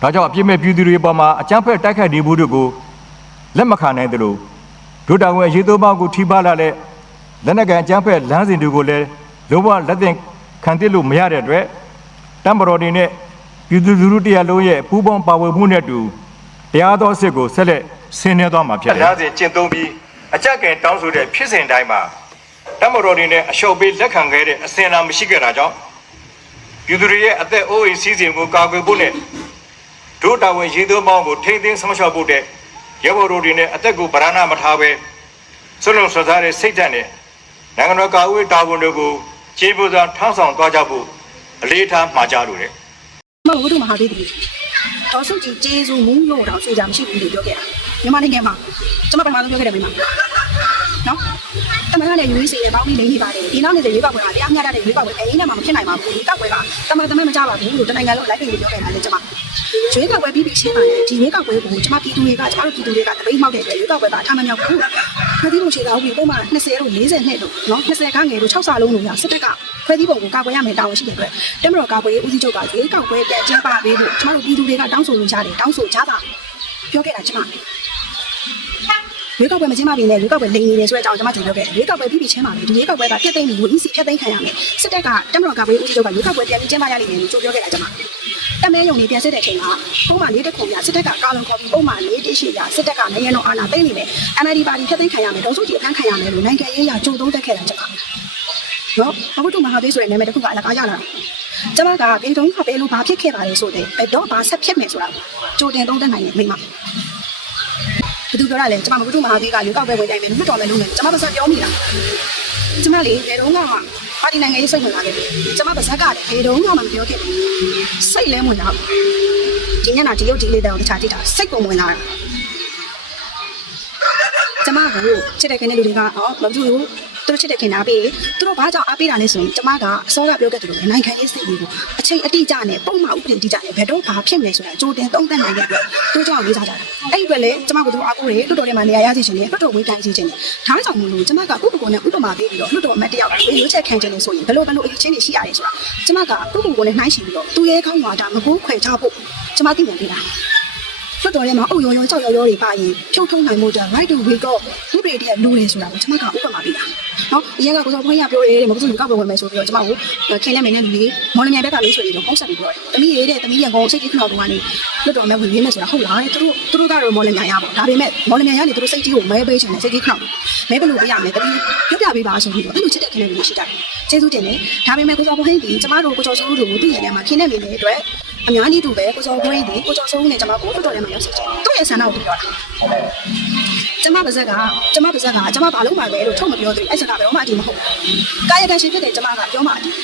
ဒါကြောင့်အပြစ်မဲ့ပြည်သူတွေပေါ်မှာအကြမ်းဖက်တိုက်ခိုက်နေမှုတို့ကိုလက်မခံနိုင်သလိုဒုတာဝန်ရေသုံးပါးကိုထိပါလာတဲ့လက်နက်ကန်အကြမ်းဖက်လမ်းစဉ်တွေကိုလည်းလုံးဝလက်သင့်ခံသစ်လို့မရတဲ့အတွက်တမ်ဘရော်ဒီနဲ့ပြည်သူလူထုတရားလုံးရဲ့ပူးပေါင်းပါဝင်မှုနဲ့အတူတရားတော်စစ်ကိုဆက်လက်ဆင်းနွှဲသွားမှာဖြစ်တယ်။လမ်းစဉ်ကျင့်သုံးပြီးအကြက်ကင်တောင်းဆိုတဲ့ဖြစ်စဉ်တိုင်းမှာတမ်ဘရော်ဒီနဲ့အလျှော့ပေးလက်ခံခဲ့တဲ့အစဉ်အလာမရှိခဲ့တာကြောင့်ပြည်သူတွေရဲ့အသက်အိုးအိမ်စီးစိမ်ကိုကာကွယ်ဖို့နဲ့ ဒုတာဝန်ရေသွင်းပေါင်းကိုထိမ့်သိမ်းဆောင်ရှောက်ဖို့တဲ့ရဲဘော်တို့တွေနဲ့အသက်ကိုဗရဏမထားပဲဆွလုံဆွသားတဲ့စိတ်ဓာတ်နဲ့နိုင်ငံတော်ကာကွယ်တာဝန်တွေကိုခြေပူစွာထမ်းဆောင်သွားကြဖို့အလေးထားမှာကြားလို့တဲ့မဟုတ်ဘူးမဟာသေးတယ်တော်စုကြည်ကျေးဇူးမူးလို့တော့ဆွေကြမရှိဘူးလို့ပြောခဲ့တာမြန်မာနိုင်ငံမှာကျွန်မပထမဆုံးပြောခဲ့တယ်မိမ နော်တမန်ကလည်းယူရေးစီရဲ့ပေါင်းပြီးလိမ့်နေပါတယ်ဒီနောက်နေတဲ့ရွေးကောက်ပွဲကတရားမျှတတဲ့ရွေးကောက်ပွဲအိမ်ထဲမှာမဖြစ်နိုင်ပါဘူးရွေးကောက်ပွဲကတမန်တမန်မကြပါဘူးလို့တနိုင်ငံလုံးလိုက်ပြင်ပြောခဲ့တာလေကျွန်မရွေးကောက်ပွဲပြီးပြီးချင်းပါတယ်ဒီရွေးကောက်ပွဲကိုကျွန်မပြည်သူတွေကကျွန်တော်တို့ပြည်သူတွေကတပိတ်မောက်တဲ့အတွက်ရွေးကောက်ပွဲကအထမမြောက်ဘူးဖွဲ့စည်းပုံရှိတာဟုတ်ပြီပုံမှန်20လို့40နှစ်လို့နော်20ခန်းငယ်လို့6ဆလုံးလို့ရစစ်တပ်ကဖွဲ့စည်းပုံကိုကာကွယ်ရမယ်တာဝန်ရှိတဲ့အတွက်တမတော်ကာကွယ်ရေးဦးစီးချုပ်ကရွေးကောက်ပွဲပြန်ကျင်းပပေးဖို့ကျွန်တော်တို့ပြည်သူတွေကတောင်းဆိုလို့ရတယ်တောင်းဆိုကြတာပြောခဲ့တာကျွန်မ ရွေးကောက်ပွဲမကျင်းပပြီးနဲ့ရွေးကောက်ပွဲလိမ်နေတယ်ဆိုတဲ့အကြောင်းကျွန်မကြိုပြောခဲ့တယ်ရွေးကောက်ပွဲပြီးပြီးချင်းပါမယ်ဒီရွေးကောက်ပွဲကပြတ်သိမ်းပြီးလူအင်းစီပြတ်သိမ်းခံရမယ်စစ်တပ်ကတမတော်ကပွဲဦးစီးချုပ်ကရွေးကောက်ပွဲပြန်ပြီးကျင်းပရလိမ့်မယ်လို့ကြိုပြောခဲ့တာကျွန်မတမဲယုံနေပြန်စစ်တဲ့အချိန်မှာပုံမှန်လေးတစ်ခုပြစစ်တပ်ကကာလုံခေါ်ပြီးပုံမှန်လေးတစ်ရှိရစစ်တပ်ကနိုင်ငံတော်အာဏာသိမ်းနေမယ် NLD ပါတီပြတ်သိမ်းခံရမယ်ဒေါ်စုကြည်အဖမ်းခံရမယ်လို့နိုင်ငံရေးအရကြိုသုံးတက်ခဲ့တာကျွန်မနော်ဘဝတုမဟာသေးဆိုတဲ့နာမည်တစ်ခုကအလကားရလာကျွန်မကဘယ်တုန်းကဘယ်လိုဘာဖြစ်ခဲ့ပါလဲဆိုတဲ့ဘယ်တော့ဘာဆက်ဖြစ်မယ်ဆိုတာကြိုတင်သုံးတက်နိုင်တယ်မိမဘယ် သူပြောရလဲကျမမဘုသူမဟာသေးကရွေးကောက်ပွဲဝင်တိုင်းမယ်လွတ်တော်မယ်လို့မယ်ကျမပါစက်ပြောမိတာကျမလေဘယ်တော့မှပါတီနိုင်ငံရေးစိတ်ဝင်လာခဲ့တယ်ကျမပါစက်ကလည်းဘယ်တော့မှမပြောခဲ့ဘူးစိတ်လဲဝင်လာဒီညနာဒီရုပ်ဒီလေးတောင်တခြားကြည့်တာစိတ်ပုံဝင်လာတာကျမကိုချစ်တဲ့ခင်တဲ့လူတွေကအော်မဘူးဘူး သူတို့ချစ်တဲ့ခင်တာပေးသူတို့ဘာကြောင့်အားပေးတာလဲဆိုရင်ကျမကအစောကပြောခဲ့တယ်လို့နိုင်ငံရေးစိတ်တွေကိုအချိန်အတိအကျနဲ့ပုံမှန်ဥပဒေအတိအကျနဲ့ဘယ်တော့ဘာဖြစ်မလဲဆိုတာကြိုတင်သုံးသပ်နိုင်တဲ့အတွက်သူတို့ကြောင့်လေးစားကြတာအဲ့ဒီအတွက်လေကျမကသူအားကိုးတယ်လွတ်တော်ထဲမှာနေရာရစီခြင်းနဲ့လွတ်တော်ဝေးတိုင်းစီခြင်းနဲ့ဒါကြောင့်မို့လို့ကျမကကိုယ့်ကိုယ်ကိုနဲ့ဥပမာပေးပြီးတော့လွတ်တော်အမတ်တယောက်ကိုရွေးချက်ခံခြင်းနဲ့ဆိုရင်ဘယ်လိုဘယ်လိုအရေးချင်းတွေရှိရတယ်ဆိုတာကျမကကိုယ့်ကိုယ်ကိုနဲ့နှိုင်းရှင်ပြီးတော့သူရဲ့ခေါင်းဝါတာမကိုးခွဲချဖို့ကျမသိမြင်ပေးတာ လွတ်တော်ထဲမှာအုပ်ရောရောကြောက်ရောရောတွေပါရင်ဖြုတ်ထုံးနိုင်မှုတဲ့ right to wake up ဥပဒေတည်းလူတွေဆိုတာကိုကျွန်မကဥပမာပေးတာနော်အရင်ကကိုစောဖွင့်ရပြောရဲတယ်မဟုတ်ဘူးကောက်ပွဲဝင်မယ်ဆိုပြီးတော့ကျွန်မကိုခင်လက်မင်းနဲ့လူတွေမော်လမြိုင်ဘက်ကလေးဆိုပြီးတော့ပုံစံပြီးပြောတယ်တမီးရေးတဲ့တမီးရန်ကုန်စိတ်ကြီးခဏတော့ကနေလွတ်တော်မဲ့ဝင်ရင်းမယ်ဆိုတာဟုတ်လားသူတို့သူတို့ကတော့မော်လမြိုင်ရပါဒါပေမဲ့မော်လမြိုင်ကနေသူတို့စိတ်ကြီးကိုမဲပေးချင်တယ်စိတ်ကြီးခဏမဲဘယ်လိုပေးရမလဲတမီးပြောပြပေးပါဆိုပြီးတော့အဲ့လိုချစ်တဲ့ခင်တဲ့လူတွေရှိတယ်ကျေးဇူးတင်တယ်ဒါပေမဲ့ကိုစောဖွင့်ပြီးကျွန်မတို့ကိုစောစိုးတို့ကိုသူ့ရင်ထဲမှာခင်တဲ့မိနေတဲ့အတွက် အများကြီးတူပဲကိုစောဖွင့်ပြီးကိုစောစိုးနဲ့ကျွန်မကိုလွတ်တော်ထဲမှာရောက်စေချင်သူ့ရဲ့ဆန္ဒကိုပြောတာကျမပါဇက်ကကျမပါဇက်ကကျမဘာလို့မှလဲလို့ထုတ်မပြောသေးဘူးအဲ့စကားဘယ်တော့မှအတီးမဟုတ်ဘူးကာယကံရှင်ဖြစ်တဲ့ကျမကပြောမှအတီး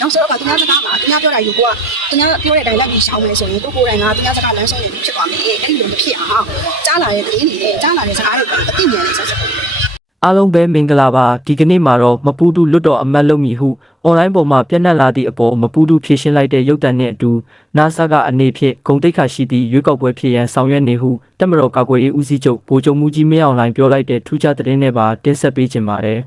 နောက်ဆိုတော့ကသူများစကားမှာသူများပြောတာယူကိုကသူများပြောတဲ့ dialogue ကြီးရှောင်းမယ်ဆိုရင်ကိုကိုယ်တိုင်ကသူများစကားလမ်းဆုံးနေဖြစ်သွားမယ်အဲ့ဒီလိုမဖြစ်အောင်ကြားလာတဲ့သတင်းတွေနဲ့ကြားလာတဲ့စကားတွေကိုအသိဉာဏ်နဲ့ဆက်ဆက်ဖို့ အားလုံးပဲမင်္ဂလာပါဒီကနေ့မှာတော့မပူတူလွတ်တော်အမတ်လုပ်မည်ဟုအွန်လိုင်းပေါ်မှာပြန့်နှံ့လာသည့်အပေါ်မပူတူဖြည့်ရှင်းလိုက်တဲ့ရုပ်တံနှင့်အတူ NASA ကအနေဖြင့်ဂုံတိတ်ခါရှိသည့်ရွေးကောက်ပွဲဖြစ်ရန်ဆောင်ရွက်နေဟုတက်မတော်ကာကွယ်ရေးဦးစီးချုပ်ဗိုလ်ချုပ်မူကြီးမင်းအောင်လှိုင်ပြောလိုက်တဲ့ထူးခြားသတင်းနဲ့ပါတင်ဆက်ပေးခြင်းပါတယ်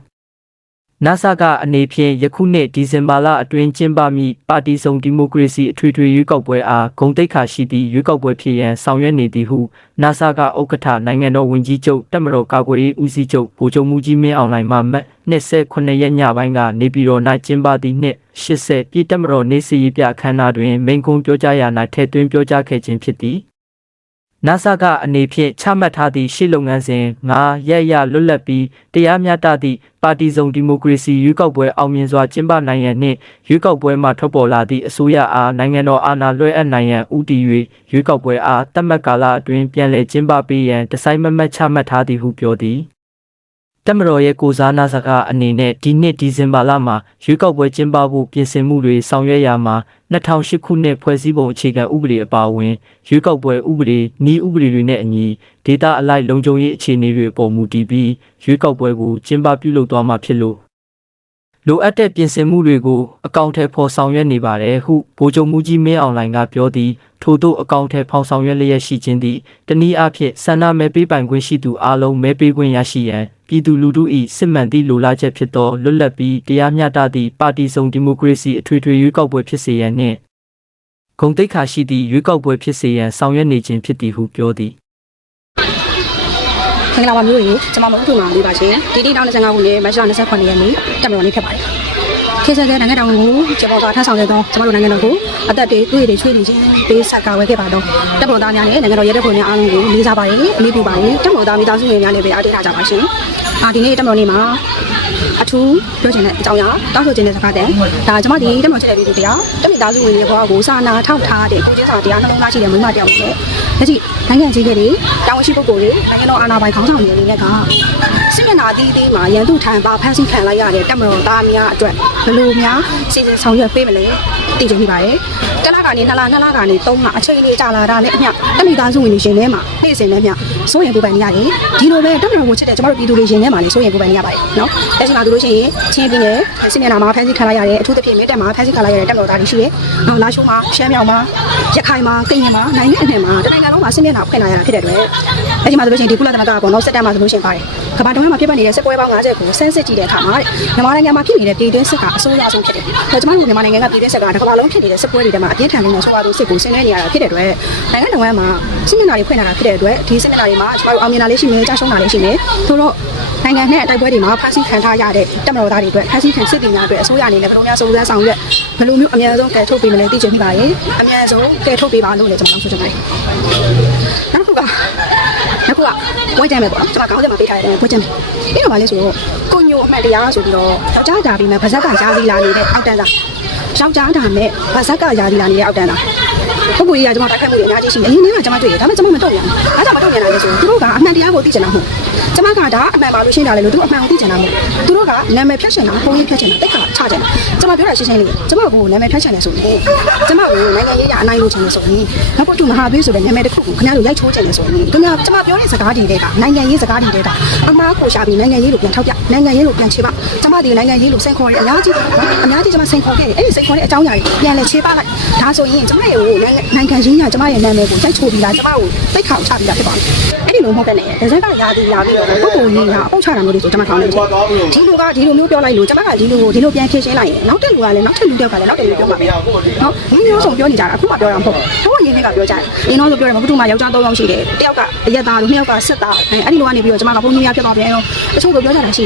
NASA ကအနေဖြင့်ယခုနှစ်ဒီဇင်ဘာလအတွင်းကျင်းပမည့်ပါတီစုံဒီမိုကရေစီအထွေထွေရွေးကောက်ပွဲအားဂုံတိတ်ခါရှိသည့်ရွေးကောက်ပွဲဖြစ်ရန်ဆောင်ရွက်နေသည်ဟု NASA ကဥက္ကဋ္ဌနိုင်ငံတော်ဝန်ကြီးချုပ်တက်မတော်ကာကွယ်ရေးဦးစီးချုပ်ဗိုလ်ချုပ်မူကြီးမင်းအောင်လှိုင်မှမတ်29ရက်ညပိုင်းကနေပြည်တော်၌ကျင်းပသည့်နှစ်80ပြည်တက်မတော်နေစီရေးပြအခမ်းအနားတွင်မိန့်ခွန်းပြောကြားရာ၌ထည့်သွင်းပြောကြားခဲ့ခြင်းဖြစ်သည် NASA ကအနေဖြင့်ချမှတ်ထားသည့်ရှေ့လုပ်ငန်းစဉ်ငါရက်ရလွတ်လပ်ပြီးတရားမျှတသည့်ပါတီစုံဒီမိုကရေစီရွေးကောက်ပွဲအောင်မြင်စွာကျင်းပနိုင်ရန်နှင့်ရွေးကောက်ပွဲမှထွက်ပေါ်လာသည့်အစိုးရအားနိုင်ငံတော်အာဏာလွှဲအပ်နိုင်ရန်ဦးတည်၍ရွေးကောက်ပွဲအားတတ်မှတ်ကာလအတွင်းပြန်လည်ကျင်းပပေးရန်တစိုက်မမတ်ချမှတ်ထားသည်ဟုပြောသည် တက်မတော်ရဲ့ကိုစားနာစကားအနေနဲ့ဒီနှစ်ဒီဇင်ဘာလမှာရွေးကောက်ပွဲကျင်းပဖို့ပြင်ဆင်မှုတွေဆောင်ရွက်ရာမှာ2008ခုနှစ်ဖွဲ့စည်းပုံအခြေခံဥပဒေအပါအဝင်ရွေးကောက်ပွဲဥပဒေ၊ဤဥပဒေတွေနဲ့အညီဒေတာအလိုက်လုံခြုံရေးအခြေအနေတွေပေါ်မူတည်ပြီးရွေးကောက်ပွဲကိုကျင်းပပြုလုပ်သွားမှာဖြစ်လို့လိုအပ်တဲ့ပြင်ဆင်မှုတွေကိုအကောင့်ထဲပေါ်ဆောင်ရွက်နေပါတယ်ဟုဗိုလ်ချုပ်မူကြီးမင်းအောင်လှိုင်ကပြောသည်ထို့သောအကောင့်ထဲဖောင်ဆောင်ရွက်လျက်ရှိခြင်းသည်တနည်းအားဖြင့်ဆန္ဒမဲပေးပိုင်ခွင့်ရှိသူအလုံးမဲပေးခွင့်ရရှိရန် ပြည်သူလူထု၏စစ်မှန်သည့်လိုလားချက်ဖြစ်သောလွတ်လပ်ပြီးတရားမျှတသည့်ပါတီစုံဒီမိုကရေစီအထွေထွေရွေးကောက်ပွဲဖြစ်စေရန်နှင့်ဂုံတိတ်ခါရှိသည့်ရွေးကောက်ပွဲဖြစ်စေရန်ဆောင်ရွက်နေခြင်းဖြစ်သည်ဟုပြောသည်မင်္ဂလာပါမျိုးရေကျွန်မမဟုတ်ထူမှာလေးပါရှင်ဒီနေ့တောင်း25ခုနှစ်မတ်လ29ရက်နေ့တက်မတော်နေ့ဖြစ်ပါတယ်ခေတ်ဆက်တဲ့နိုင်ငံတော်ကိုကျွန်တော်ကထမ်းဆောင်ခဲ့သောကျွန်တော်တို့နိုင်ငံတော်ကိုအသက်တွေတွေ့တွေချွေးနေခြင်းပေးဆက်ကဝဲခဲ့ပါတော့တပ်မတော်သားများနဲ့နိုင်ငံတော်ရဲတပ်ဖွဲ့များအားလုံးကိုလေးစားပါတယ်အလေးပြုပါတယ်တပ်မတော်သားမိသားစုဝင်များလည်းပဲအားပေးထားကြပါရှင်အာ ဒီနေ့တပ်မတော်နေ့မှာအထူးပြောချင်တဲ့အကြောင်းအရာတောင်းဆိုခြင်းတဲ့စကားတဲ့ဒါကျွန်မဒီတက်မတော်ချက်တဲ့ဗီဒီယိုတရားတက်မိသားစုဝင်တွေဘောကိုစာနာထောက်ထားတဲ့ကိုကျင်းစာတရားနှလုံးသားရှိတဲ့မိမတယောက်ကိုလက်ရှိနိုင်ငံကြီးတွေတာဝန်ရှိပုဂ္ဂိုလ်တွေနိုင်ငံတော်အာဏာပိုင်ခေါင်းဆောင်တွေအနေနဲ့ကစစ်မျက်နှာအသီးသီးမှာရန်သူထံပါဖမ်းဆီးခံလိုက်ရတဲ့တက်မတော်သားများအတွက်ဘယ်လိုများစီစဉ်ဆောင်ရွက်ပေးမလဲသိချင်မိပါတယ် တလကနေနှစ်လနှစ်လကနေသုံးလအချိန်လေးကြာလာတာနဲ့အမျှတက်မိသားစုဝင်တွေရှင်ထဲမှာနေ့စဉ်နဲ့မျှစိုးရင်ပူပန်နေရတယ်ဒီလိုပဲတက်မတော်ကိုချစ်တဲ့ကျမတို့ပြည်သူတွေရှင်ထဲမှာလည်းစိုးရင်ပူပန်နေရပါတယ်နော်လက်ရှိမှာတို့လို့ရှိရင်ချင်းပြည်နယ်စစ်မျက်နှာမှာဖမ်းဆီးခံလိုက်ရတဲ့အထူးသဖြင့်မြေတက်မှာဖမ်းဆီးခံလိုက်ရတဲ့တက်မတော်သားတွေရှိတယ်နော်လာရှိုးမှာရှမ်းမြောင်မှာရခိုင်မှာကရင်မှာနိုင်ငံအနှံ့မှာတနိုင်ငံလုံးမှာစစ်မျက်နှာဖွင့်လာရတာဖြစ်တဲ့အတွက် လက်ရှိမှာတို့လို့ရှိရင်ဒီကုလသမဂ္ဂကပေါ့နော်စစ်တပ်မှာဆိုလို့ရှိရင်ပါတယ်ကမ္ဘာတော်မှာဖြစ်ပနေတဲ့စစ်ပွဲပေါင်း50ကိုဆန်းစစ်ကြည့်တဲ့အခါမှာမြန်မာနိုင်ငံမှာဖြစ်နေတဲ့ပြည်တွင်းစစ်ကအဆိုးရွားဆုံးဖြစ်တယ်။ဒါကျမတို့မြန်မာနိုင်ငံကပြည်တွင်းစစ်ကတစ်ကမ္ဘာလုံးဖြစ်နေတဲ့စစ်ပွဲတွေထဲမှာအပြင်းထန်နေတဲ့ဆိုးရွားဆုံးစစ်ကိုဆင်နွှဲနေရတာဖြစ်တဲ့အတွက်နိုင်ငံတော်မှာစစ်မျက်နှာတွေဖွင့်လာတာဖြစ်တဲ့အတွက်ဒီစစ်မျက်နှာတွေမှာကျမတို့အောင်မြင်တာလေးရှိမယ်ကြာရှုံးတာလေးရှိမယ်။ဆိုတော့နိုင်ငံနဲ့တိုက်ပွဲတွေမှာဖမ်းဆီးခံထားရတဲ့တပ်မတော်သားတွေအတွက်ဖမ်းဆီးခံစစ်တီများအတွက်အစိုးရအနေနဲ့ဘယ်လိုများစုံစမ်းဆောင်ရွက်ဘယ်လိုမျိုးအများဆုံးကယ်ထုတ်ပေးမလဲသိချင်ပါရဲ့။အများဆုံးကယ်ထုတ်ပေးပါလို့လည်းကျွန်တော်တောင်းဆိုချင်ပါတယ်။နောက်တစ်ခုကနော က်ခုကဝိုင်းကြမယ်ပေါ့နော်ကျွန်မကောင်းစက်မှာပေးထားရတယ်ဝိုင်းကြမယ်အဲ့တော့ဗာလဲဆိုတော့ကိုညိုအမှတ်တရားဆိုပြီးတော့ယောက်ျားဒါပြီးမှဗဇက်ကရားစီလာနေတဲ့အောက်တန်းသားယောက်ျားဒါနဲ့ဗဇက်ကရားစီလာနေတဲ့အောက်တန်းသား ပုဂ္ဂိုလ်ကြီးကကျွန်မတိုက်ခိုက်မှုတွေအများကြီးရှိနေအရင်ကကျွန်မတွေ့ရဒါပေမဲ့ကျွန်မမတော့ပြန်ဘူးဒါကြောင့်မတော့ပြန်လာလဲဆိုတော့သူတို့ကအမှန်တရားကိုသိချင်တာမဟုတ်ကျွန်မကဒါအမှန်ပါလို့ရှင်းတာလေလို့သူတို့အမှန်ကိုသိချင်တာမဟုတ်သူတို့ကနာမည်ဖြတ်ချင်တာပုံရိပ်ဖြတ်ချင်တာတိတ်ခါချချင်တာကျွန်မပြောတာရှင်းရှင်းလေးကျွန်မကိုနာမည်ဖြတ်ချင်တယ်ဆိုရင်ကျွန်မကိုနိုင်ငံရေးရအနိုင်လို့ချင်တယ်ဆိုရင်နောက်ပုတ်တူမဟာသွေးဆိုတဲ့နာမည်တစ်ခုကိုခင်ဗျားတို့ရိုက်ချိုးချင်တယ်ဆိုရင်ခင်ဗျာကျွန်မပြောတဲ့စကားတွေတွေကနိုင်ငံရေးစကားတွေတွေကအမားကိုရှာပြီးနိုင်ငံရေးလို့ပြန်ထောက်ပြနိုင်ငံရေးလို့ပြန်ချေပကျွန်မဒီနိုင်ငံရေးလို့စိန်ခေါ်ရအများကြီးအများကြီးကျွန်မစိန်ခေါ်ခဲ့တယ်အဲ့ဒီစိန်ခေါ်တဲ့အကြောင်းအရာတွေပြန်လဲချေပလိုက်ဒါဆိုရင်ကျွန်မရဲ့ဟိုနိုင်ငံရေးရကျွန်မရဲ့နာမည်ကိုရိုက်ချိုးပြီးလားကျွန်မကိုတိတ်ခေါချပြီးတာဖြစ်ပါမယ်အဲ့ဒီလိုမဟုတ်ပဲနဲ့ဒဇက်ကရာဒီလာပြီးတော့ပုဂ္ဂိုလ်ကြီးကအပုတ်ချတာမျိုးတွေဆိုကျွန်မကောင်းနေတယ်ဒီလူကဒီလိုမျိုးပြောလိုက်လို့ကျွန်မကဒီလိုကိုဒီလိုပြန်ဖြေရှင်းလိုက်ရင်နောက်တက်လူကလည်းနောက်ထပ်လူတယောက်ကလည်းနောက်တက်လူပြောမှာပဲနော်ဒီမျိုးဆုံးပြောနေကြတာအခုမှပြောတာမဟုတ်ဘူးတော့ရင်းနေကပြောကြတယ်အင်းတော့ဆိုပြောတယ်မဟုတ်ဘူးမှယောက်ျား၃ယောက်ရှိတယ်တယောက်ကတရက်သားလို့နှစ်ယောက်ကဆက်သားအဲ့ဒီလိုကနေပြီးတော့ကျွန်မကဘုန်းကြီးများဖြစ်သွားပြန်တော့တချို့ကပြောကြတာရှိ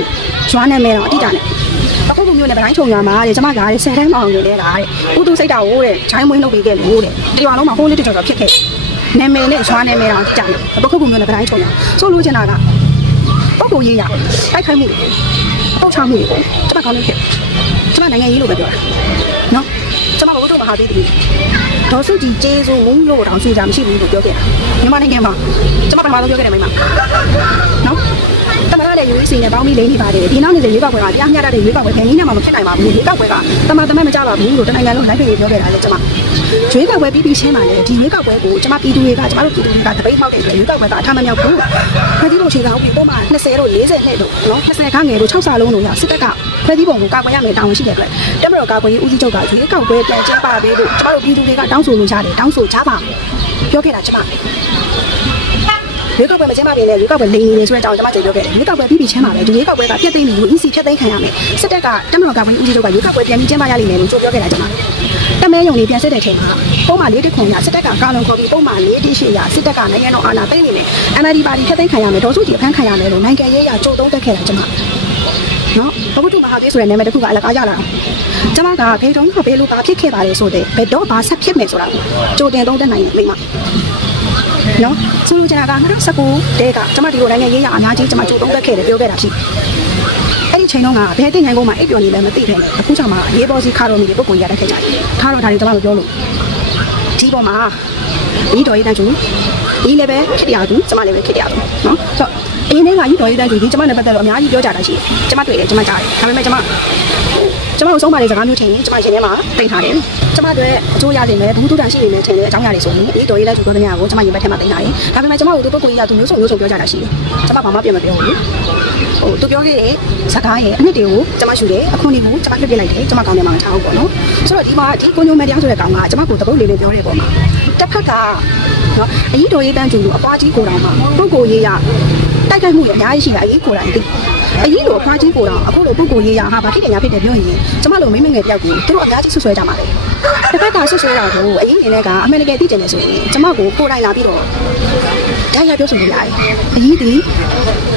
ရွာနာမည်တော့အတိအကျနဲ့ အခုလိုမျိုးနဲ့ဗတိုင်းချုံရွာမှာတဲ့ကျွန်မကတဲ့ဆယ်တန်းမအောင်နေလဲတာတဲ့ဥတုစိတ်တာဟိုတဲ့ဂျိုင်းမွေးလုပ်ပေးခဲ့လို့တဲ့တရွာလုံးမှာဟိုးလေးတတော်တော်ဖြစ်ခဲ့နာမည်နဲ့ရွာနာမည်တော့ကြာတယ်ပခုတ်ကုမျိုးနဲ့ဗတိုင်းချုံရွာဆိုလို့ချင်တာကပုဂ္ဂိုလ်ရေးရတိုက်ခိုက်မှုပုတ်ချမှုတွေကိုကျွန်မကောင်းလို့ဖြစ်ကျွန်မနိုင်ငံရေးလို့ပဲပြောတာနော်ကျွန်မဘုဒ္ဓမဟာသီတိဒေါ်စုကြည်ကျေးဇူးမူးလို့တောင်ရှိကြမရှိဘူးလို့ပြောခဲ့တာမြန်မာနိုင်ငံမှာကျွန်မပထမဆုံးပြောခဲ့တယ်မိမနော်တမ ရတဲ့ UAC နဲ့ပေါင်းပြီးလိမ့်နေပါတယ်ဒီနောက်နေ့ရွေးကောက်ပွဲကတရားမျှတတဲ့ရွေးကောက်ပွဲဘယ်နည်းနဲ့မှမဖြစ်နိုင်ပါဘူးရွေးကောက်ပွဲကတမတမမကြပါဘူးလို့တနိုင်ငံလုံးလိုက်ပြေပြောခဲ့တာလေကျွန်မရွေးကောက်ပွဲပြီးပြီးချင်းပါလေဒီရွေးကောက်ပွဲကိုကျွန်မပြည်သူတွေကကျွန်မတို့ပြည်သူတွေကတပိတ်မှောက်တဲ့အတွက်ရွေးကောက်ပွဲကအထမမြောက်ဘူးဖက်ဒီပုံချိန်ကဥပဒေပုံမှန်20တို့40နှစ်တို့နော်20ခန်းငယ်တို့6ဆလုံးတို့ရစစ်တပ်ကဖက်ဒီပုံကိုကာကွယ်ရမယ်တာဝန်ရှိတဲ့အတွက်တက်မတော်ကာကွယ်ရေးဦးစီးချုပ်ကရွေးကောက်ပွဲပြန်ကျင်းပပေးလို့ကျွန်မတို့ပြည်သူတွေကတောင်းဆိုနေကြတယ်တောင်းဆိုကြပါပြောခဲ့တာကျွန်မ ရွေးကောက်ပွဲမကျင်းပပြင်လေရွေးကောက်ပွဲလိန်နေတယ်ဆိုတဲ့အကြောင်းကျွန်မကြိုပြောခဲ့တယ်ရွေးကောက်ပွဲပြီးပြီးချင်းပါလေဒီရွေးကောက်ပွဲကပြတ်သိမ်းပြီး EC ဖြတ်သိမ်းခံရမယ်စစ်တပ်ကတက်မတော်ကာကွယ်ရေးဦးစီးချုပ်ကရွေးကောက်ပွဲပြန်ပြီးကျင်းပရလိမ့်မယ်လို့ကြိုပြောခဲ့တာကျွန်မတမဲယုံလေးပြန်စစ်တဲ့ချိန်မှာပုံမှန်လေးတစ်ခွန်ရစစ်တပ်ကကာလုံခေါ်ပြီးပုံမှန်လေးတစ်ရှိရစစ်တပ်ကနိုင်ငံတော်အာဏာသိမ်းနေတယ် NLD ပါတီဖြတ်သိမ်းခံရမယ်ဒေါ်စုကြည်အဖမ်းခံရမယ်လို့နိုင်ငံရေးအရကြိုတုံးတက်ခဲ့တာကျွန်မနော်ဘုဒ္ဓမဟာသေးဆိုတဲ့နာမည်တစ်ခုကအလကားရလာကျွန်မကဘယ်တော့မှဘယ်လိုပါဖြစ်ခဲ့ပါလဲဆိုတဲ့ဘယ်တော့ဘာဆက်ဖြစ်မယ်ဆိုတာကြိုတင်သုံးသက်နိုင်တယ်မိမ နော်ဆိုလိုချင်တာက2019တဲကကျွန်မဒီလိုနိုင်ငံရေးရအများကြီးကျွန်မကြိုတုံးတက်ခဲ့တယ်ပြောခဲ့တာရှိအဲ့ဒီချိန်တုန်းကဘယ်တင်ငိုင်းကုန်းမှာအိပ်ပျော်နေလဲမသိတယ်အခုချိန်မှာရေးပေါ်စီခါတော်မီတဲ့ပုံကိုရတက်ခဲ့ကြတယ်ထားတော့ဒါတွေကျွန်မတို့ပြောလို့ဒီပေါ်မှာဒီတော်ရေးတန်းချူဒီလည်းပဲခက်ရသူကျွန်မလည်းပဲခက်ရသူနော်ဆိုတော့အရင်ကယူတော်ရေးတန်းချူဒီကျွန်မနဲ့ပတ်သက်တော့အများကြီးပြောကြတာရှိတယ်ကျွန်မတွေ့တယ်ကျွန်မကြားတယ်ဒါပေမဲ့ကျွန်မ ကျွန်မတို့ဆုံးပါတဲ့စကားမျိုးထင်ရင်ကျွန်မရှင်ထဲမှာတင်ထားတယ်ကျွန်မတို့အကျိုးရနေမယ်ဘူးတူတန်ရှိနေမယ်ထင်တဲ့အကြောင်းအရာတွေဆိုရင်ဒီတော်ရေးလက်ကျူပြောတဲ့ညကိုကျွန်မရင်ဘက်ထဲမှာတင်ထားတယ်ဒါပေမဲ့ကျွန်မတို့ဒီပုဂ္ဂိုလ်ကြီးကသူမျိုးစုံမျိုးစုံပြောကြတာရှိတယ်ကျွန်မဘာမှပြန်မပြောဘူးဟိုသူပြောခဲ့တဲ့စကားရဲ့အနှစ်တွေကိုကျွန်မယူတယ်အခွင့်အရေးကိုကျွန်မပြစ်ပြလိုက်တယ်ကျွန်မကောင်းတယ်မှာမထားဘူးပေါ့နော်ဆိုတော့ဒီမှာဒီကိုညိုမန်တရားဆိုတဲ့ကောင်ကကျွန်မကိုတပုတ်လေးလေးပြောတဲ့ပုံမှာတစ်ဖက်ကနော်အကြီးတော်ရေးတန်းကျူလို့အပွားကြီးကိုတောင်မှာပုဂ္ဂိုလ်ရေးရတိုက်ခိုက်မှုရအများကြီးရှိတာအကြီးကိုယ်တိုင်သိ အရင်လိုအဖွားကြီးကိုတော့အခုလိုပုဂ္ဂိုလ်ရေးရဟာဘာဖြစ်တယ်ညာဖြစ်တယ်ပြောရင်ကျမလိုမိမငယ်တယောက်ကိုသူတို့အများကြီးဆွဆွဲကြပါလေတစ်ဖက်ကဆွဆွဲတာကိုအရင်အနေနဲ့ကအမှန်တကယ်သိကျင်နေဆိုရင်ကျမကိုကိုယ်တိုင်လာပြီးတော့ ရရပြောဆိုလို့ရတယ်အရင်ဒီ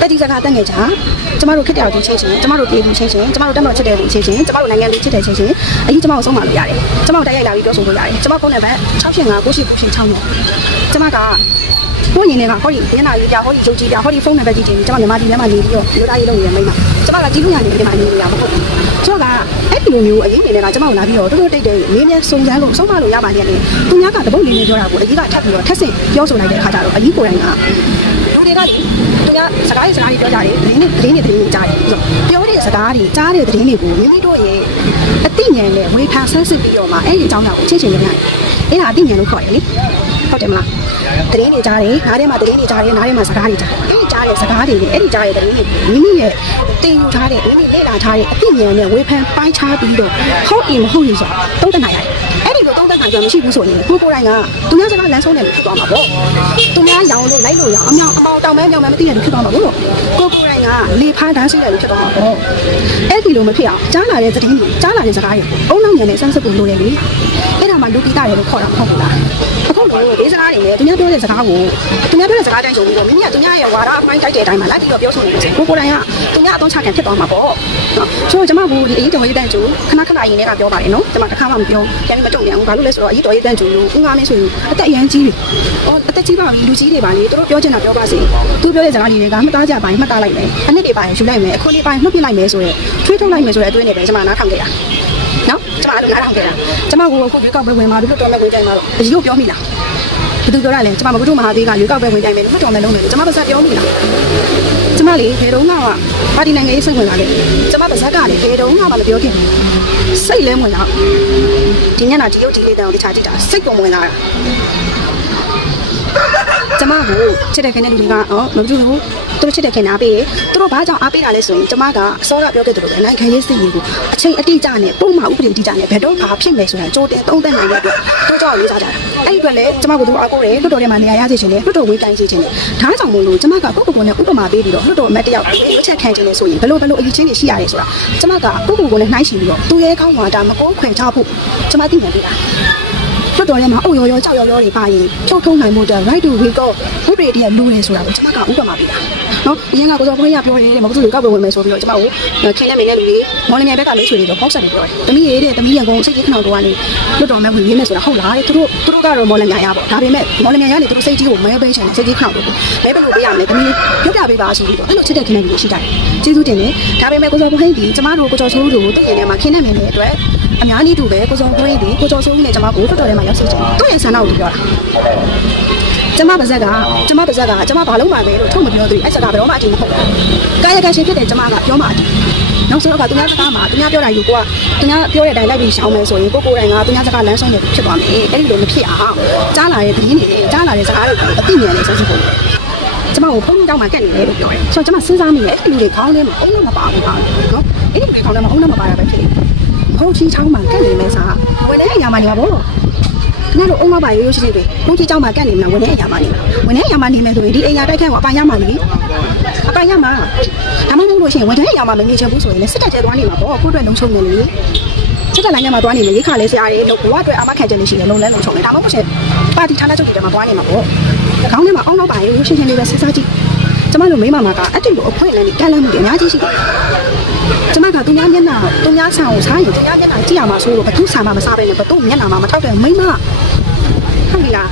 တက်ဒီစကားတက်ငယ်ကြကျမတို့ခက်တယ်သူချင်းချင်းကျမတို့ပြေသူချင်းချင်းကျမတို့တက်တော်ချစ်တယ်သူချင်းချင်းကျမတို့နိုင်ငံလူချစ်တယ်ချင်းချင်းအရင်ကျမကိုဆုံးမလို့ရတယ်ကျမတို့တိုက်ရိုက်လာပြီးပြောဆိုလို့ရတယ်ကျမဖုန်းနံပါတ်685 9896နဲ့ကျမကကိုရင်နေကဟောဒီဒင်းလာကြီးပြဟောဒီဂျုတ်ကြီးပြဟောဒီဖုန်းနံပါတ်ကြီးချင်းကျမမြန်မာပြည်ထဲမှာနေပြီးတော့လူသားရေးလုပ်နေတဲ့မိန်းမကျမကကြီးမှုရနေဒီမှာနေနေရမဟုတ်ဘူးကျမက အဲ့ဒီလိုမျိုးအရင်နေကကျမကိုလာပြီးတော့တိုးတိုးတိတ်တိတ်မင်းနဲ့စုံစမ်းလို့ဆုံးမလို့ရပါနဲ့လေသူများကတပုတ်လေးလေးပြောတာကိုအကြီးကထပ်ပြီးတော့ထက်ဆင့်ပြောဆိုလိုက်တဲ့အခါကျတော့အကြီးကိုယ်တိုင်ကလူတွေကလေသူများစကားရေးစကားရေးပြောကြတယ်ဒင်းနဲ့ဒင်းနဲ့ဒင်းနဲ့ကြားတယ်ပြောတဲ့စကားတွေကြားတဲ့ဒင်းတွေကိုမိမိတို့ရဲ့အသိဉာဏ်နဲ့ဝေဖန်ဆန်းစစ်ပြီးတော့မှအဲ့ဒီအကြောင်းအရာကိုချင်းချင်းရရတယ်အဲ့ဒါအသိဉာဏ်လို့ခေါ်တယ်လေဟုတ်တယ်မလား တရင်တွေကြားတယ်နားထဲမှာတရင်တွေကြားတယ်နားထဲမှာစကားတွေကြားတယ်အဲ့ဒီကြားတဲ့စကားတွေအဲ့ဒီကြားတဲ့တရင်တွေမိမိရဲ့တင်ယူထားတဲ့မိမိလေ့လာထားတဲ့အသိဉာဏ်နဲ့ဝေဖန်ပိုင်းခြားပြီးတော့ဟုတ်ရင်မဟုတ်ရင်ဆိုသုံးသပ်နိုင်ရတယ်အဲ့ဒီလိုသုံးသပ်နိုင်ကြမရှိဘူးဆိုရင်ကိုကိုယ်တိုင်ကသူများစကားလမ်းဆုံးတယ်လို့ဖြစ်သွားမှာပေါ့သူများရောင်လို့လိုက်လို့ရောအမြောင်အမောင်တောင်မဲမြောင်မဲမသိတယ်လို့ဖြစ်သွားမှာပေါ့ကိုကိုယ်တိုင်ကလေဖားတန်းစီတယ်လို့ဖြစ်သွားမှာပေါ့အဲ့ဒီလိုမဖြစ်အောင်ကြားလာတဲ့သတင်းတွေကြားလာတဲ့စကားတွေအုံနောက်ဉာဏ်နဲ့စမ်းစစ်ဖို့လိုတယ်လေအဲ့ဒါမှ လူပိတာတယ်လို့ခေါ်တာမဟုတ်ဘူးလားအခုလိုဒီစကားတွေနဲ့သူများပြောတဲ့စကားကိုသူများပြောတဲ့စကားတိုင်းဆိုပြီးတော့မိမိကသူများရဲ့ဝါဒအပိုင်းတိုက်တဲ့အတိုင်းမှာလိုက်ပြီးတော့ပြောဆိုနေတယ်ကိုကိုယ်တိုင်ကသူများအသုံးချခံဖြစ်သွားမှာပေါ့နော်ဆိုတော့ကျွန်မကဒီအရေးတော်ရေးတန်းကျူခဏခဏအရင်ကပြောပါတယ်နော်ကျွန်မတစ်ခါမှမပြောပြန်ပြီးမတုံ့ပြန်ဘူးဘာလို့လဲဆိုတော့အရေးတော်ရေးတန်းကျူလို့ဦးငါမင်းဆိုရင်အသက်အရန်ကြီးပြီအော်အသက်ကြီးပါပြီလူကြီးတွေပါလေသူတို့ပြောချင်တာပြောပါစေသူပြောတဲ့စကားတွေကမှတ်သားကြပါရင်မှတ်သားလိုက်မယ်အနှစ်တွေပါရင်ယူလိုက်မယ်အခုလေးပါရင်နှုတ်ပြလိုက်မယ်ဆိုရင်ထွေးထုတ်လိုက်မယ်ဆိုတဲ့အတွေ့အကြုံတွေပဲကျွန်မနားထောင်ခဲ့တာ နော်ကျွန်မအဲ့လိုနားထောင်ခဲ့တာကျွန်မကအခုဒီကောက်ပွဲဝင်မှာလို့တော်မဲ့ဝင်ကြိုင်မှာတော့အကြီးကိုပြောမိလားဘယ်သူပြောရလဲကျွန်မမကုထုမဟာသေးကရွေးကောက်ပွဲဝင်ကြိုင်မယ်လို့မတော်မဲ့လုံးမယ်လို့ကျွန်မပါစပြောမိလားကျွန်မလေဘယ်တော့မှပါတီနိုင်ငံရေးစိတ်ဝင်လာခဲ့ကျွန်မပါစကလေဘယ်တော့မှမပြောခင်စိတ်လဲဝင်လာဒီညနာဒီရုပ်ဒီလေးတောင်တခြားကြည့်တာစိတ်ပုံဝင်လာတာကျမကိုချစ်တဲ့ခင်တဲ့လူတွေကအော်မကြည့်ဘူးသူ တို့ချစ်တဲ့ခင်အားပေးတယ်သူတို့ဘာကြောင့်အားပေးတာလဲဆိုရင်ကျမကအစောကပြောခဲ့သလိုပဲနိုင်ငံရေးစိတ်ကြီးကိုအချိန်အတိအကျနဲ့ပုံမှန်ဥပဒေအတိအကျနဲ့ဘယ်တော့ဘာဖြစ်မယ်ဆိုတာကြိုတင်သုံးသပ်နိုင်တဲ့အတွက်တို့ကြောင့်လေးစားကြတာအဲ့ဒီအတွက်လည်းကျမကိုသူတို့အားကိုးတယ်လွတ်တော်ထဲမှာနေရာရစေချင်တယ်လွတ်တော်ဝေးတိုင်းစေချင်တယ်ဒါကြောင့်မို့လို့ကျမကကိုယ့်ကိုယ်ကိုယ်နဲ့ဥပမာပေးပြီးတော့လွတ်တော်အမတ်တယောက်ဝေးချက်ခံချင်တယ်ဆိုရင်ဘယ်လိုဘယ်လိုအရေးချင်းတွေရှိရတယ်ဆိုတာကျမကကိုယ့်ကိုယ်ကိုယ်နဲ့နှိုင်းရှင်ပြီးတော့သူရဲ့ကောင်းဝါတာမကိုးခွင်ချဖို့ကျမသိနေပြီလားလွတ်တော်ထဲမှာအုပ်ရောရောကြောက်ရောရောတွေပါရင်ဖြုတ်ထုံးနိုင်မှုတဲ့ right to recall ဥပဒေတည်းလူနေဆိုတာကိုကျွန်မကဥပမာပေးတာ နော်အရင်ကကိုစောဖွင့်ရပြောတယ်တဲ့မဟုတ်ဘူးလူကောက်ပဲဝင်မယ်ဆိုပြီးတော့ကျွန်မကိုခင်တဲ့မိတဲ့လူတွေမော်လမြိုင်ဘက်ကလေးဆွေတွေတော့ပေါက်ဆက်နေပြောတယ်တမီးရေးတဲ့တမီးရန်ကုန်စိတ်ကြီးခဏတော့ကနေလွတ်တော်မဲ့ဝင်ရင်းမယ်ဆိုတာဟုတ်လားတဲ့သူတို့သူတို့ကတော့မော်လမြိုင်ရပေါ့ဒါပေမဲ့မော်လမြိုင်ကနေသူတို့စိတ်ကြီးကိုမဲပေးချင်စိတ်ကြီးခဏတော့မဲဘယ်လိုပေးရမလဲတမီးပြုတ်ပြပေးပါဆိုပြီးတော့အဲ့လိုချစ်တဲ့ခင်တဲ့လူတွေရှိတယ်ကျေးဇူးတင်တယ်ဒါပေမဲ့ကိုစောဖွင့်ဒီကျမတို့ကိုကျော်ဆိုးတို့ကိုတည့်ရင်ထဲမှာခင်တဲ့မိတဲ့အတွက်အများကြီးတူပဲကိုစောဖွင့်ဒီကိုကျော်ဆိုးနဲ့ကျမကိုလွတ်တော်ထဲမှာရောက်စေချင်တယ်သူ့ရဲ့ဆန္ဒကိုပြောတာ ကျမပါဇက်ကကျမပါဇက်ကကျမဘာလုံးမှပဲလို့ထုတ်မပြောသေးဘူးအဲ့စကားဘယ်တော့မှအတူမဟုတ်ဘူး။ကာယကရှင်ဖြစ်တဲ့ကျမကပြောမှအတူ။နောက်ဆိုတော့ကသူများစကားမှာသူများပြောတာယူကိုကသူများပြောတဲ့အတိုင်းလိုက်ပြီးရှောင်းမယ်ဆိုရင်ကိုကိုယ်တိုင်ကသူများစကားလမ်းဆုံးနေဖြစ်သွားမယ်။အဲ့ဒီလိုမဖြစ်အောင်ကြားလာတဲ့သတင်းတွေကြားလာတဲ့စကားတွေကိုအသိဉာဏ်နဲ့ဆက်စုပ်ဖို့ကျမကိုဖုန်းကြောင်းမှာကက်နေတယ်လို့ပြောတယ်။ဆိုတော့ကျမစဉ်းစားမိတယ်အဲ့ဒီလူတွေခေါင်းထဲမှာအုံလုံးမပါဘူးပါနော်။အဲ့ဒီလူတွေခေါင်းထဲမှာအုံလုံးမပါရပဲဖြစ်နေ။ဖုန်းချီချောင်းမှာကက်နေမယ်စားဝင်တဲ့အရာမှနေပါဘော။ ခင်ဗျားတို့အုံမပါရိုးရိုးရှင်းရှင်းတွေဘုန်းကြီးเจ้าမှာကတ်နေမှာဝင်တဲ့အရာမှနေမှာဝင်တဲ့အရာမှနေမယ်ဆိုရင်ဒီအိမ်ယာတိုက်ခန့်ကိုအပိုင်ရမှာလေအပိုင်ရမှာဒါမှမဟုတ်လို့ရှိရင်ဝင်တဲ့အရာမှမနေချင်ဘူးဆိုရင်လည်းစစ်တပ်ကျဲသွားနေမှာပေါ့ကိုယ့်အတွက်လုံချုံနေလေစစ်တပ်လိုင်းထဲမှာသွားနေမယ်ရိခါလဲဆရာတွေလို့ဘဝအတွက်အမခံချက်လေးရှိတယ်လုံလဲလုံချုံတယ်ဒါမှမဟုတ်ရှင်ပါတီဌာနချုပ်တွေထဲမှာသွားနေမှာပေါ့ခေါင်းထဲမှာအုံနောက်ပါရိုးရိုးရှင်းရှင်းလေးပဲစဉ်းစားကြည့် ကျမတို့မိမမှာကအဲ့ဒီလိုအခွင့်အလမ်းတွေကမ်းလှမ်းမှုတွေအများကြီးရှိတယ်ကျမကသူများမျက်နှာသူများဆံကိုစားရင်သူများမျက်နှာကြည့်ရမှာဆိုတော့ဘသူဆံမှာမစားဘဲနဲ့ဘသူမျက်နှာမှာမထောက်တဲ့မိမဟုတ်ပြီလား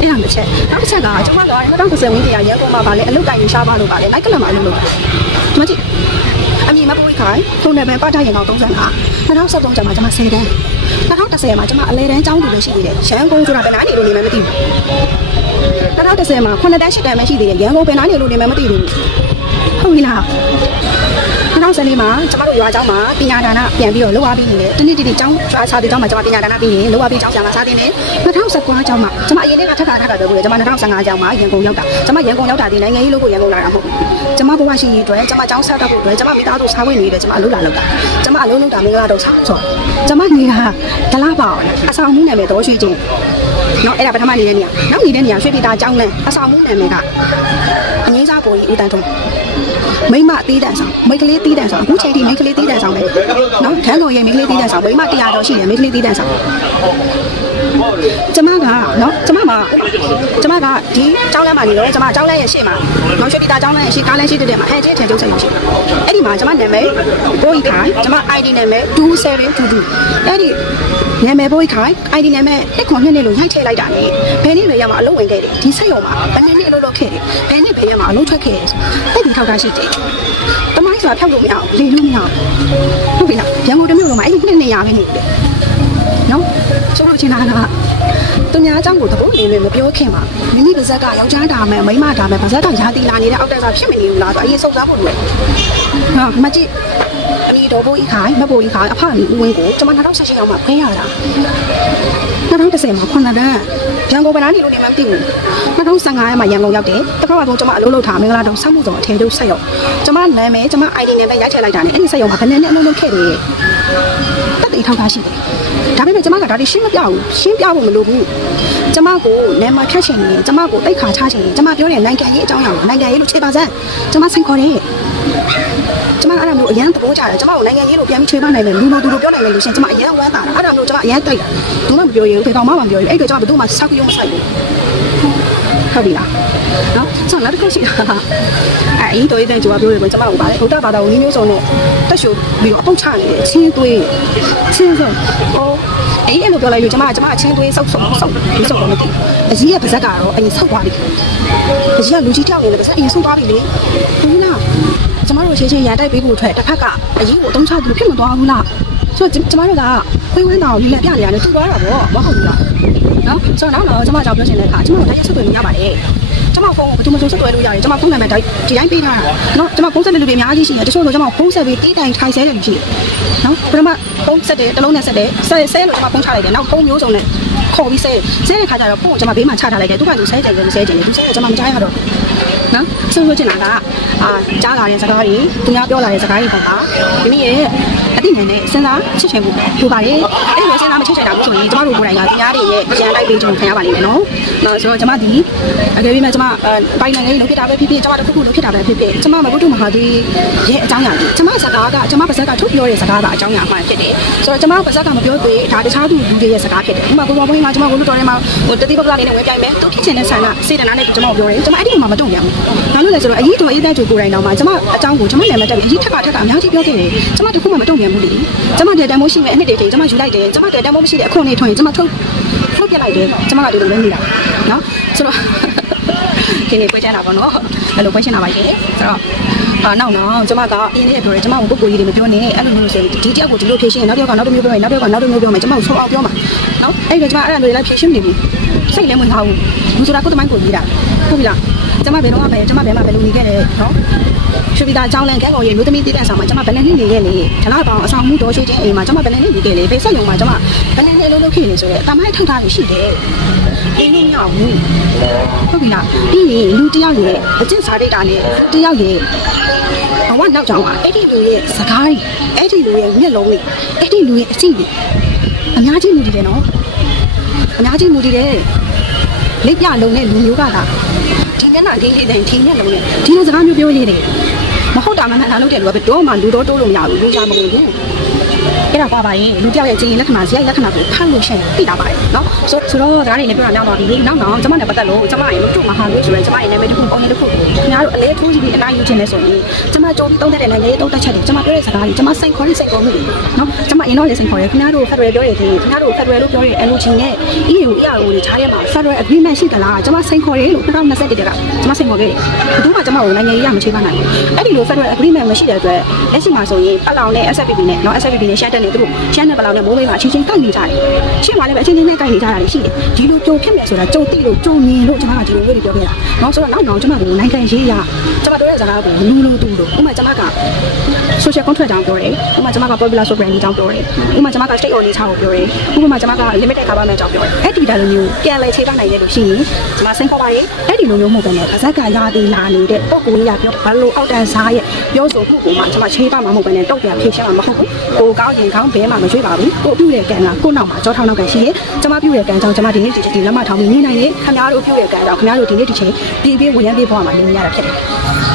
အဲ့ဒါတစ်ချက်နောက်တစ်ချက်ကကျွန်မက2010ဝန်းကျင်ရရန်ကုန်မှာဗာလဲအလုပ်တိုင်ရှားပါလို့ဗာလဲလိုက်ကလပ်မှာအလုပ်လုပ်တာဒီမကြည့်အမြင်မပွေးခိုင်ဖုန်းနံပါတ်ပါထားရင်တော့35 2013ကျမှကျွန်မ10တန်း2010မှာကျွန်မအလဲတန်းကျောင်းတူပဲရှိသေးတယ်ရန်ကုန်ဆိုတာဘယ်နားနေလို့နေမှမသိဘူး 2010မှာ9တန်း10တန်းပဲရှိသေးတယ်ရန်ကုန်ဘယ်နားနေလို့နေမှမသိဘူးဟုတ်ပြီလား 2014မှာကျမတို့ရွာကျောင်းမှာပညာဒါနပြန်ပြီးတော့လောက်အားပြီးနေတယ်တနေ့တည်းကျောင်းရွာစာတီကျောင်းမှာကျမပညာဒါနပြီးရင်လောက်အားပြီးကျောင်းဆရာမစာတင်တယ်2019ကျောင်းမှာကျမအရင်ကထပ်ခါထပ်ခါပြောဘူးလေကျမ2015ကျောင်းမှာရန်ကုန်ရောက်တာကျမရန်ကုန်ရောက်တာဒီနိုင်ငံရေးလို့ကိုရန်ကုန်လာတာမဟုတ်ဘူးကျမဘဝရှိရေးအတွက်ကျမကျောင်းဆက်တော့ဖို့အတွက်ကျမမိသားစုစားဝင်နေတယ်ကျမအလုပ်လာလုပ်တာကျမအလုံးလုံးတာမင်္ဂလာတော့ဆောင်းဆောကျမနေတာဒလားပေါ့အဆောင်မှုနာမည်တော့ရွှေချင်းနော်အဲ့ဒါပထမနေတဲ့နေရာနောက်နေတဲ့နေရာရွှေပြည်သားကျောင်းလန်းအဆောင်မှုနာမည်ကအငိမ့်စားကိုကြီးဦးတန်းထုံး မိမတီးတန်ဆောင်မိန်းကလေးတီးတန်ဆောင်အခုချိန်ထိမိန်းကလေးတီးတန်ဆောင်ပဲနော်ခန်းကုန်ရဲ့မိန်းကလေးတီးတန်ဆောင်မိမ100တော့ရှိတယ်မိန်းကလေးတီးတန်ဆောင် ကျမကနော်ကျမမှာကျမကဒီကျောင်းလမ်းမှာနေတော့ကျမကျောင်းလမ်းရဲ့ရှေ့မှာနော်ရွှေပြည်သားကျောင်းလမ်းရဲ့ရှေ့ကားလမ်းရှိတဲ့မှာဟန်ချင်းထန်ကျုပ်ဆိုင်ရှိအဲ့ဒီမှာကျမနာမည်ဘိုးကြီးခိုင်ကျမ ID နာမည်2722အဲ့ဒီနာမည်ဘိုးကြီးခိုင် ID နာမည်တစ်ခွန်နှစ်နှစ်လို့ရိုက်ထည့်လိုက်တာလေဘယ်နည်းလဲရမှာအလုံးဝင်ခဲ့တယ်ဒီဆက်ရုံမှာဘယ်နည်းအလုပ်လုပ်ခဲ့တယ်ဘယ်နည်းဘယ်ရမှာအလုပ်ထွက်ခဲ့တယ်အဲ့ဒီထောက်ထားရှိတယ်တမိုင်းဆိုတာဖြောက်လို့မရအောင်လေလို့မရအောင်ဟုတ်ပြီလားရန်ကုန်တစ်မြို့လုံးမှာအဲ့ဒီနှစ်နေရပဲနေတယ် နော်ဆိုလို့ချင်တာကသူများအကြောင်းကိုသဘောနေမယ်မပြောခင်မှာမိမိပါဇက်ကယောက်ျားဒါမယ်မိန်းမဒါမယ်ပါဇက်ကရာသီလာနေတဲ့အောက်တက်စာဖြစ်မနေဘူးလားဆိုအရင်စုံစမ်းဖို့လိုတယ်ဟာမကြည့်အမီတော်ဘိုးကြီးခိုင်မဘိုးကြီးခိုင်အဖအမီဦးဝင်းကိုကျွန်မ2016ရောက်မှခွဲရတာ2010မှာခုနှစ်တန်းရန်ကုန်ဗနာနေလို့နေမှမသိဘူး2015ရက်မှာရန်ကုန်ရောက်တယ်တစ်ခါကတော့ကျွန်မအလုပ်လုပ်ထားမင်္ဂလာတုံစောင့်မှုဆောင်အထည်ချုပ်ဆက်ရောက်ကျွန်မနာမည်ကျွန်မ ID နဲ့ပဲရိုက်ထည့်လိုက်တာနဲ့အဲ့ဒီဆက်ရောက်မှာဘယ်နဲ့နဲ့အလုပ်လုပ်ခဲ့တယ်တက်တိထောက်ထားရှိတယ် ဒါပေမဲ့ကျွန်မကဒါတွေရှင်းမပြဘူးရှင်းပြဖို့မလိုဘူးကျွန်မကိုနာမည်ဖြတ်ချင်နေကျွန်မကိုတိတ်ခါချချင်နေကျွန်မပြောတဲ့နိုင်ငံရေးအကြောင်းအရာနိုင်ငံရေးလို့ခြေပါစမ်းကျွန်မဆင်ခေါ်တယ်ကျမအဲ့ဒါမျိုးအရန်သဘောကျတယ်ကျမကိုနိုင်ငံရေးလို့ပြန်ပြီးချွေးမနိုင်တယ်လူလိုသူလိုပြောနိုင်တယ်လို့ရှင်ကျမအရန်ဝမ်းသာတာအဲ့ဒါမျိုးကျမအရန်တိတ်တာဘူးမှမပြောရဘူးဖေကောင်မှမပြောရဘူးအဲ့အတွက်ကျမဘယ်သူမှဆောက်ရုံမဆိုင်ဘူး ဟုတ်ပြီလားနော်ဆိုတော့နောက်တစ်ခုရှိတာကအဲအရင်တော်ရေးတဲ့ကြွားပြောတယ်ပေါ့ကျမတို့ပါတယ်ဗုဒ္ဓဘာသာကိုနည်းမျိုးစုံနဲ့တက်ရှုပြီးတော့အပုတ်ချနေတယ်ချင်းသွေးချင်းစုံဟောအေးအဲ့လိုပြောလိုက်လို့ကျမကကျမအချင်းသွေးဆောက်ဆောက်ဆောက်ဒီဆောက်တော့မသိဘူးအကြီးရဲ့ပါဇက်ကတော့အရင်ဆောက်သွားပြီအကြီးကလူကြီးတောက်နေတယ်ပါဇက်အရင်ဆောက်သွားပြီလေဟုတ်လားကျမတို့ရှင်းရှင်းရန်တိုက်ပေးဖို့အတွက်တစ်ဖက်ကအရင်ကိုအတုံးချပြီးဖြစ်မသွားဘူးလားဆိုတော့ကျမတို့က ခွေးဝန်းတောင်လေးလက်ပြနေရတယ်တူသွားတာပေါ့မဟုတ်ဘူးလားနော်ဆိုတော့နောက်တော့ကျမကြောက်ပြောချင်တဲ့အခါကျမတို့တရားဆက်သွယ်လို့ရပါတယ်ကျမဖုန်းကိုဘယ်သူမှဆက်သွယ်လို့ရတယ်ကျမဖုန်းနံပါတ်တိုင်းဒီတိုင်းပေးထားတာနော်ကျမဖုန်းဆက်တဲ့လူတွေအများကြီးရှိတယ်တချို့ဆိုကျမဖုန်းဆက်ပြီးတီးတိုင်ထိုင်ဆဲတဲ့လူရှိတယ်နော်ပထမဖုန်းဆက်တယ်တစ်လုံးနဲ့ဆက်တယ်ဆဲဆဲလို့ကျမဖုန်းချလိုက်တယ်နောက်ဖုန်းမျိုးစုံနဲ့ခေါ်ပြီးဆဲဆဲတဲ့ခါကျတော့ဖုန်းကိုကျမဘေးမှာချထားလိုက်တယ်သူကသူဆဲကြတယ်ဆဲကြတယ်သူဆဲတယ်ကျမမကြားရတော့နော်ဆိုလို့ချင်တာကအာကြားလာတဲ့စကားတွေသူများပြောလာတဲ့စကားတွေပေါ့ပါမိမိရဲ့ အတိအကျနဲ့စဉ်းစားချစ်ချင်ဖို့လိုပါတယ်အဲ့ဒီလိုစဉ်းစားမချစ်ချင်တာဘူးဆိုရင်ကျမတို့ကိုယ်တိုင်ကသူများတွေရဲ့ရန်တိုက်ပေးခြင်းခံရပါလိမ့်မယ်နော်နော်ဆိုတော့ကျမဒီအကယ်၍မှကျမပိုင်နိုင်ငံရေးလုပ်ဖြစ်တာပဲဖြစ်ဖြစ်ကျမတို့ခုခုလုပ်ဖြစ်တာပဲဖြစ်ဖြစ်ကျမမဘုဒ္ဓမဟာဒီရဲ့အကြောင်းအရာကြီးကျမစကားကကျမပါဇက်ကထုတ်ပြောတဲ့စကားကအကြောင်းအရာမှဖြစ်တယ်ဆိုတော့ကျမပါဇက်ကမပြောသေးဒါတခြားသူလူတွေရဲ့စကားဖြစ်တယ်ဥပမာကိုဘောဘွင်းကကျမကိုလူတော်ထဲမှာဟိုတတိပပလာလေးနဲ့ဝင်ပြိုင်မယ်သူဖြစ်ချင်တဲ့ဆန္ဒစေတနာနဲ့ကျမကိုပြောတယ်ကျမအဲ့ဒီမှာမတုံ့ပြန်ဘူးဘာလို့လဲဆိုတော့အရေးတော်အေးတဲ့သူကိုယ်တိုင်တော့မှကျမအကြောင်းကိုကျမနာမည်တက်ပြီးအရေးထက်ကထက်ကအများကြီးပြောခဲ့တယ်ကျမတခုမှမတုံ့ပြန်ဘူးလေကျမတဲ့တန်မိုးရှိမဲ့အနှစ်တွေကျမယူလိုက်တယ်ကျမတဲ့တန်မိုးမရှိတဲ့အခွင့်အရေးထွင်ကျမထုတ်ထုတ်ပြလိုက်တယ်ကျမကဒီလိုလုပ်နေတာနော်ဆိုတော့ခင်းနေပွဲချတာပေါ့နော်အဲ့လိုပွဲရှင်းတာပါရဲ့ဆိုတော့အာနောက်တော့ကျမကအင်းလေးပြောတယ်ကျမကပုဂ္ဂိုလ်ကြီးတွေမပြောနဲ့အဲ့လိုမျိုးလို့ဆိုရင်ဒီတယောက်ကိုဒီလိုဖြေရှင်းရင်နောက်တစ်ယောက်ကနောက်တစ်မျိုးပြောရင်နောက်တစ်ယောက်ကနောက်တစ်မျိုးပြောမယ်ကျမကိုဆိုအောင်ပြောမှာနော်အဲ့ဒါကျမအဲ့ဒါမျိုးလိုက်ဖြေရှင်းနေဘူးစိတ်လည်းမဝင်ပါဘူးဘူးဆိုတာကိုယ်တမိုင်းကိုရေးတာဟုတ်ပြီလား ကျမဘယ်တော့မှပဲကျမဘယ်မှဘယ်လိုနေခဲ့တယ်နော်ရွှေပြည်သားအကြောင်းလန်ကဲကော်ရဲ့မျိုးသမီးတည်တဲ့ဆောင်မှာကျမဘယ်နဲ့နေခဲ့လေဒါလားကောင်အဆောင်မှုတော်ရှိချင်းအိမ်မှာကျမဘယ်နဲ့နေခဲ့လေဖေးဆက်ယုံမှာကျမဘယ်နဲ့နေလို့လုပ်ခဲ့နေဆိုတော့တမိုင်းထောက်ထားရရှိတယ်အင်းလို့မရဘူးဟုတ်ပြီလားပြီးရင်လူတယောက်ရဲ့အကျင့်စာရိတ်တာနဲ့လူတယောက်ရဲ့ဘဝနောက်ကြောင်ကအဲ့ဒီလူရဲ့စကားတွေအဲ့ဒီလူရဲ့မျက်လုံးတွေအဲ့ဒီလူရဲ့အကျင့်တွေအများကြီးမူတည်တယ်နော်အများကြီးမူတည်တယ်လက်ပြလုံးတဲ့လူမျိုးကလားဒီ မျက်နှာလေးလေးတိုင်းဒီမျက်လုံးနဲ့ဒီလိုစကားမျိုးပြောနေတယ်မဟုတ်တာမှန်မှန်လာလို့တဲ့လူကဘယ်တော့မှလူတော့တိုးလို့မရဘူးလူကြမလို့ဘူး အဲ့ဒါပါပါရင်လူပြောက်ရဲ့အခြေအနေလက္ခဏာဇယိုက်လက္ခဏာကိုဖတ်လို့ရှိရင်သိတာပါတယ်နော်ဆိုဆိုတော့ဒါတွေလည်းပြောတာနောက်တော့ဒီလေးနောက်တော့ကျွန်မနဲ့ပတ်သက်လို့ကျွန်မရေလို့တို့မဟာလို့ဆိုရင်ကျွန်မရေနာမည်တစ်ခုပုံရိပ်တစ်ခုခင်ဗျားတို့အလဲထိုးစီပြီးအနိုင်ယူခြင်းလဲဆိုရင်ကျွန်မကြုံတုံးတဲ့နိုင်ငံရေးတုံးတက်ချက်တွေကျွန်မပြောတဲ့စကားတွေကျွန်မစိန်ခေါ်တဲ့စိန်ခေါ်မှုတွေနော်ကျွန်မအရင်တော့လည်းစိန်ခေါ်တယ်ခင်ဗျားတို့ဖက်ဒရယ်ပြောရတဲ့ခင်ဗျားတို့ဖက်ဒရယ်လို့ပြောရတဲ့အန်လူချင်းနဲ့ EU ERO တွေခြားရမှာဖက်ဒရယ် agreement ရှိသလားကျွန်မစိန်ခေါ်တယ်လို့2021တက်ကကျွန်မစိန်ခေါ်ခဲ့တယ်ဘယ်သူမှကျွန်မကိုနိုင်ငံရေးရမချိပါနိုင်ဘူးအဲ့ဒီလိုဖက်ဒရယ် agreement မရှိတဲ့အတွက်လက်ရှိမှာဆိုရင်ပလောင်နဲ့ SFPP နဲ့နော် SFPP နဲ့ရှက်တက်နေကိုတို့ရှမ်းနဲ့ပလောင်နဲ့မိုးမိတ်မှာအချင်းချင်းကိုက်နေကြတယ်။ချင်းမှာလည်းပဲအချင်းချင်းနဲ့ကိုက်နေကြတာရှိတယ်။ဒီလိုကြုံဖြစ်မယ်ဆိုတာကြုံသိလို့ကြုံမြင်လို့ကျွန်မကဒီလိုမျိုးပြောခဲ့တာ။နောက်ဆိုတော့နောက်နောက်ကျွန်မကနိုင်ငံရေးရကျွန်မတို့ရဲ့ဇာတ်ကိုလူလူတူလို့ဥမာကျွန်မက social contract ကြောင်းပြောတယ်။ဥမာကျွန်မက popular social branding ကြောင်းပြောတယ်။ဥမာကျွန်မက state owner ချောင်းကိုပြောတယ်။ဥပမာကျွန်မက limited government ကြောင်းပြောတယ်။အဲ့ဒီဒါလိုမျိုးပြန်လဲချိန်တနိုင်ရလို့ရှိရင်ကျွန်မစိတ်ခေါ်ပါရင်အဲ့ဒီလိုမျိုးမဟုတ်ဘဲနဲ့ပါဇက်ကရာသီလာနေတဲ့ပုံကိုရပြောဘလို့အောက်တန်းစားရဲ့ပြောဆိုမှုကိုမှကျွန်မချိန်ပါမှာမဟုတ်ဘဲနဲ့တုတ်ပြန်ဖြေရှင်းမှာမဟုတ်ဘူး။ကိုကောင်းရင်ကောင်းဘဲမှာမရွေးပါဘူးကိုပြုတဲ့ကံကကိုနောက်မှာကြောထောင်းနောက်ကရှိရဲ့ကျွန်မပြုတဲ့ကံကြောင့်ကျွန်မဒီနေ့ဒီဒီလက်မထောင်းပြီးနေနိုင်တယ်ခင်ဗျားတို့ပြုတဲ့ကံကြောင့်ခင်ဗျားတို့ဒီနေ့ဒီချိန်ဒီပြေးဝင်ရပြေးပေါ်မှာနေရတာဖြစ်တယ်